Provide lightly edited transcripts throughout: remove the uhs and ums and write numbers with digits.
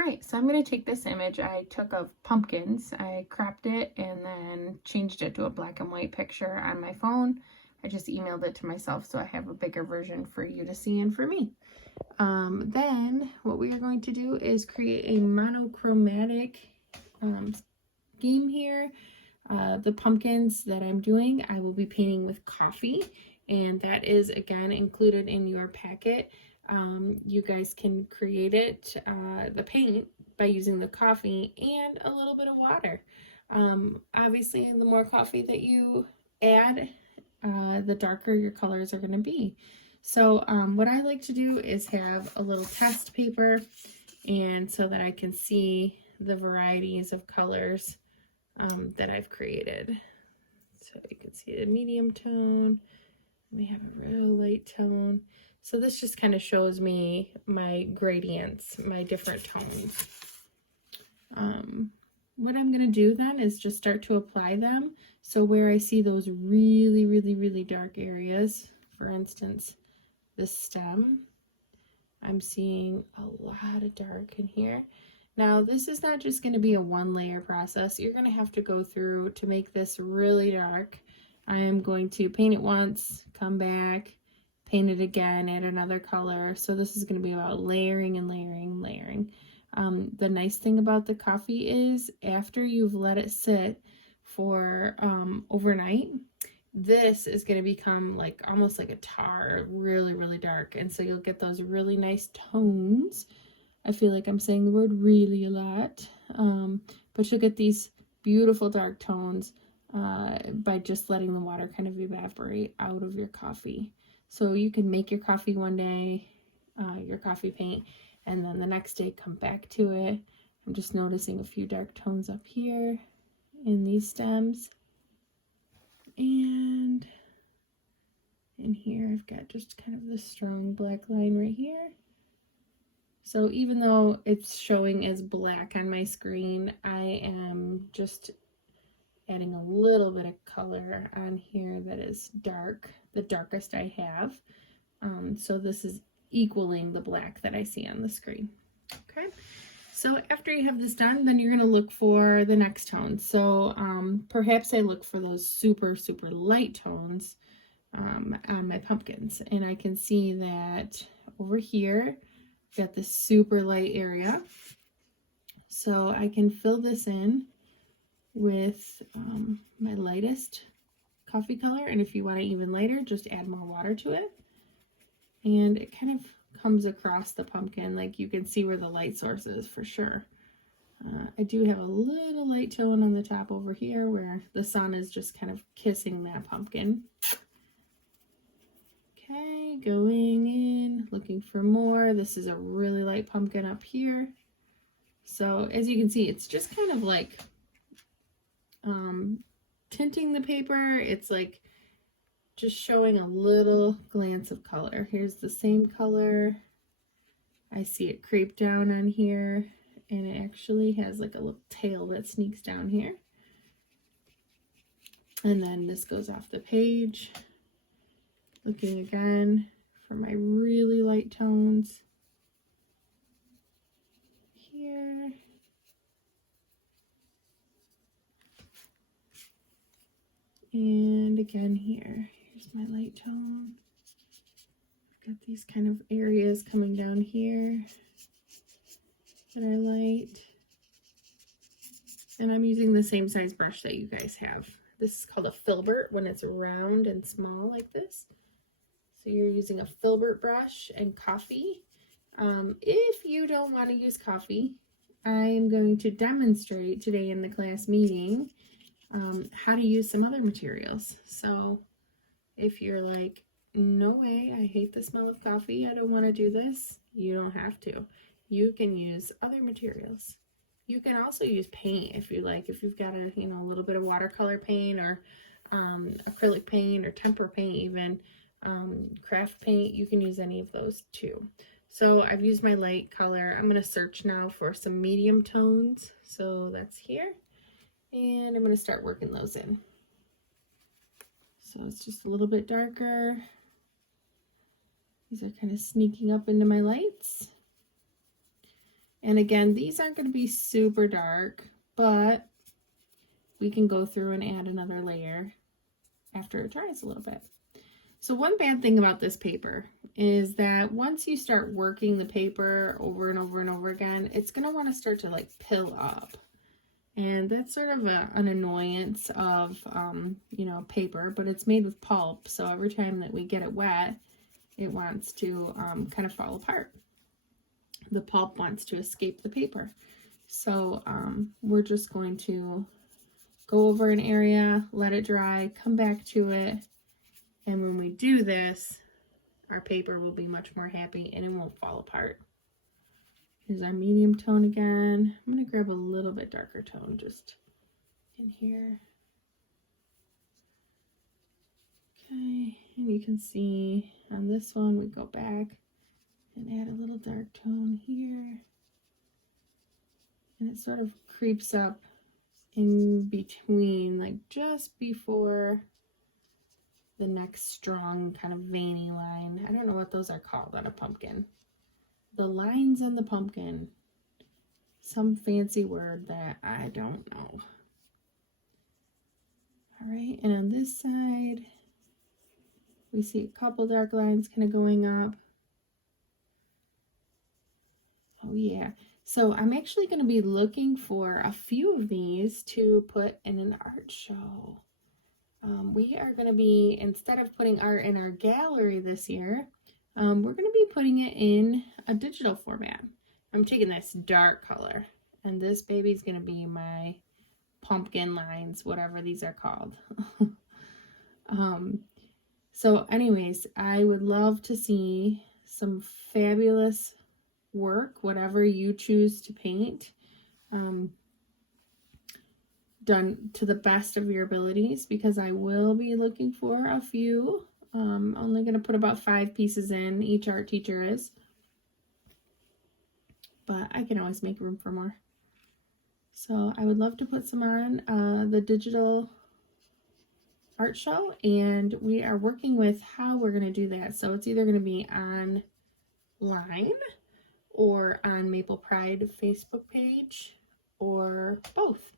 All right, so I'm going to take this image I took of pumpkins. I cropped it and then changed it to a black and white picture on my phone. I just emailed it to myself so I have a bigger version for you to see and for me. Then what we are going to do is create a monochromatic scheme here. The pumpkins that I'm doing, I will be painting with coffee, and that is again included in your packet. You guys can create it, the paint, by using the coffee and a little bit of water. Obviously, the more coffee that you add, the darker your colors are going to be. So what I like to do is have a little test paper, and so that I can see the varieties of colors that I've created. So you can see the medium tone, we have a real light tone. So this just kind of shows me my gradients, my different tones. What I'm going to do then is just start to apply them. So where I see those really dark areas, for instance, the stem, I'm seeing a lot of dark in here. Now, this is not just going to be a one layer process. You're going to have to go through to make this really dark. I am going to paint it once, come back, paint it again, add another color. So this is going to be about layering and layering and layering. The nice thing about the coffee is after you've let it sit for overnight, this is going to become like almost like a tar, really dark, and so you'll get those really nice tones. I feel like I'm saying the word really a lot, but you'll get these beautiful dark tones by just letting the water kind of evaporate out of your coffee. So you can make your coffee one day, your coffee paint, and then the next day come back to it. I'm just noticing a few dark tones up here in these stems. And in here I've got just kind of this strong black line right here. So even though it's showing as black on my screen, I am just adding a little bit of color on here that is dark, the darkest I have. So this is equaling the black that I see on the screen. Okay, so after you have this done, then you're going to look for the next tone. So perhaps I look for those super light tones on my pumpkins, and I can see that over here got this super light area, so I can fill this in with my lightest coffee color, and if you want it even lighter, just add more water to it, and it kind of comes across the pumpkin. Like you can see where the light source is for sure. I do have a little light tone on the top over here where the sun is just kind of kissing that pumpkin. Okay, going in, looking for more. This is a really light pumpkin up here. So as you can see, it's just kind of like tinting the paper. It's like just showing a little glance of color. Here's the same color. I see it creep down on here, and it actually has like a little tail that sneaks down here. And then this goes off the page. Looking again for my really light tones here. And again here. Here's my light tone. I've got these kind of areas coming down here that are light. And I'm using the same size brush that you guys have. This is called a filbert when it's round and small like this. So you're using a filbert brush and coffee. If you don't want to use coffee, I am going to demonstrate today in the class meeting how to use some other materials. So if you're like, no way, I hate the smell of coffee, I don't want to do this, you don't have to. You can use other materials. You can also use paint if you like. If you've got a little bit of watercolor paint or acrylic paint or tempera paint even, craft paint, you can use any of those too. So I've used my light color. I'm going to search now for some medium tones. So that's here. And I'm going to start working those in. So it's just a little bit darker. These are kind of sneaking up into my lights. And again, these aren't going to be super dark, but we can go through and add another layer after it dries a little bit. So one bad thing about this paper is that once you start working the paper over and over and over again, it's going to want to start to like pill up. And that's sort of an annoyance of, you know, paper, but it's made with pulp. So every time that we get it wet, it wants to kind of fall apart. The pulp wants to escape the paper. So we're just going to go over an area, let it dry, come back to it. And when we do this, our paper will be much more happy and it won't fall apart. Here's our medium tone again. I'm going to grab a little bit darker tone just in here. Okay, and you can see on this one, we go back and add a little dark tone here. And it sort of creeps up in between, like just before the next strong kind of veiny line. I don't know what those are called on a pumpkin. The lines on the pumpkin. Some fancy word that I don't know. All right, and on this side, we see a couple dark lines kind of going up. Oh yeah. So I'm actually going to be looking for a few of these to put in an art show. We are going to be, instead of putting art in our gallery this year, we're going to be putting it in a digital format. I'm taking this dark color, and this baby's going to be my pumpkin lines, whatever these are called. So anyways, I would love to see some fabulous work, whatever you choose to paint, done to the best of your abilities, because I will be looking for a few. Only going to put about 5 pieces in, each art teacher is, but I can always make room for more. So I would love to put some on the digital art show, and we are working with how we're going to do that. So it's either going to be online or on Maple Pride Facebook page, or both.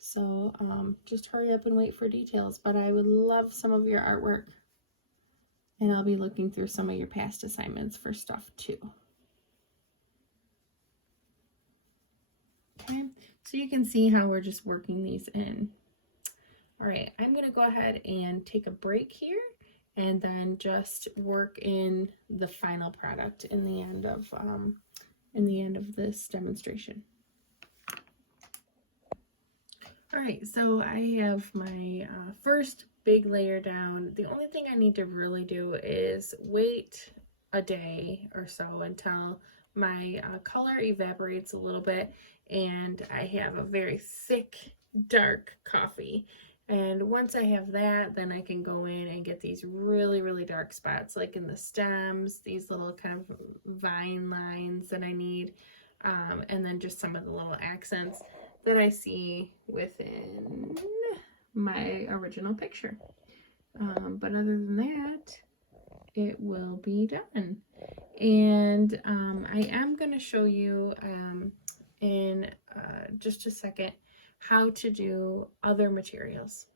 So just hurry up and wait for details, but I would love some of your artwork, and I'll be looking through some of your past assignments for stuff too. Okay, so you can see how we're just working these in. All right, I'm going to go ahead and take a break here and then just work in the final product in the end of this demonstration. All right, so I have my first big layer down. The only thing I need to really do is wait a day or so until my color evaporates a little bit and I have a very thick, dark coffee. And once I have that, then I can go in and get these really, really dark spots, like in the stems, these little kind of vine lines that I need, and then just some of the little accents that I see within my original picture. But other than that, it will be done. And I am going to show you in just a second how to do other materials.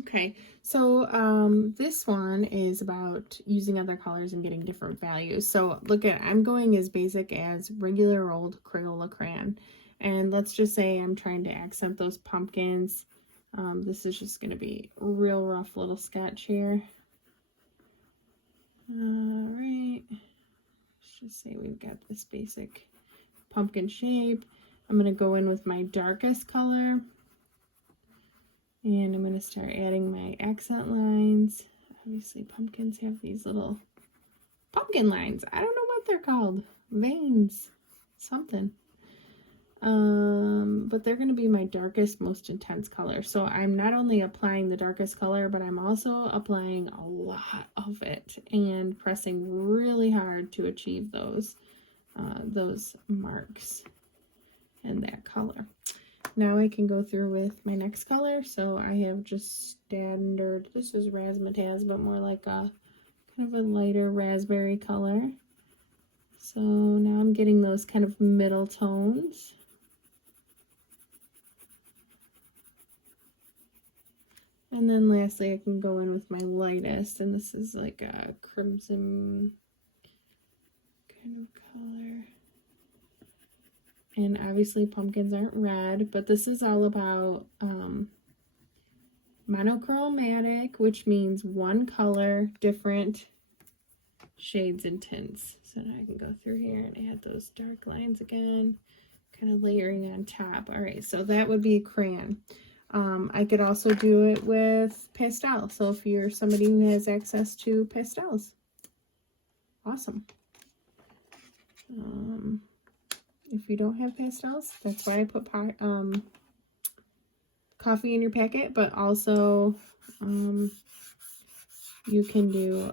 Okay, so this one is about using other colors and getting different values. So look at, I'm going as basic as regular old Crayola crayon. And let's just say I'm trying to accent those pumpkins. This is just going to be a real rough little sketch here. All right, let's just say we've got this basic pumpkin shape. I'm going to go in with my darkest color, and I'm going to start adding my accent lines. Obviously, pumpkins have these little pumpkin lines. I don't know what they're called. Veins. Something. But they're going to be my darkest, most intense color. So I'm not only applying the darkest color, but I'm also applying a lot of it and pressing really hard to achieve those marks and that color. Now I can go through with my next color. So I have just standard, this is razzmatazz, but more like a kind of a lighter raspberry color. So now I'm getting those kind of middle tones. And then lastly, I can go in with my lightest, and this is like a crimson kind of color. And obviously pumpkins aren't red, but this is all about monochromatic, which means one color, different shades and tints. So now I can go through here and add those dark lines again, kind of layering on top. All right, so that would be a crayon. I could also do it with pastel. So if you're somebody who has access to pastels, awesome. If you don't have pastels, that's why I put coffee in your packet, but also you can do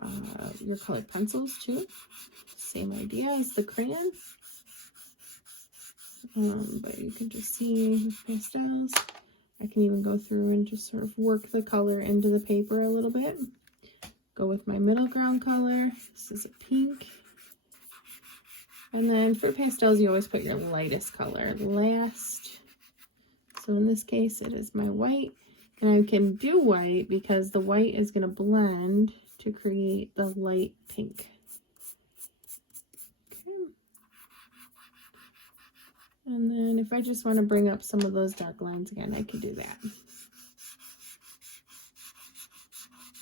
your colored pencils too. Same idea as the crayon. But you can just see pastels. I can even go through and just sort of work the color into the paper a little bit. Go with my middle ground color. This is a pink. And then for pastels, you always put your lightest color last. So in this case, it is my white. And I can do white because the white is going to blend to create the light pink. Okay. And then if I just want to bring up some of those dark lines again, I can do that.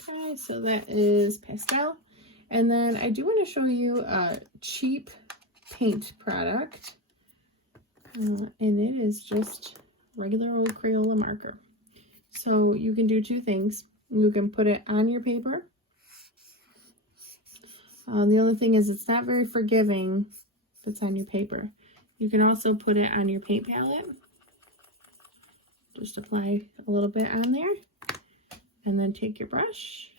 Okay, so that is pastel. And then I do want to show you a cheap paint product. And it is just regular old Crayola marker. So you can do two things. You can put it on your paper. The other thing is it's not very forgiving if it's on your paper. You can also put it on your paint palette. Just apply a little bit on there. And then take your brush.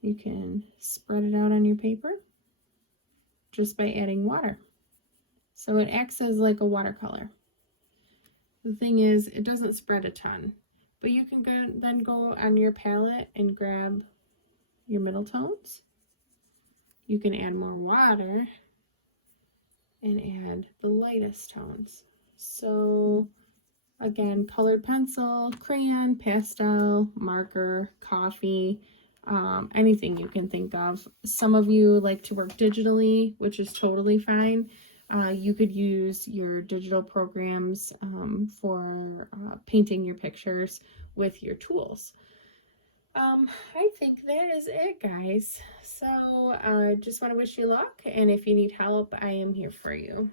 You can spread it out on your paper just by adding water. So it acts as like a watercolor. The thing is, it doesn't spread a ton. But you can then go on your palette and grab your middle tones. You can add more water and add the lightest tones. So again, colored pencil, crayon, pastel, marker, coffee, anything you can think of. Some of you like to work digitally, which is totally fine. You could use your digital programs for painting your pictures with your tools. I think that is it, guys. So just want to wish you luck, and if you need help, I am here for you.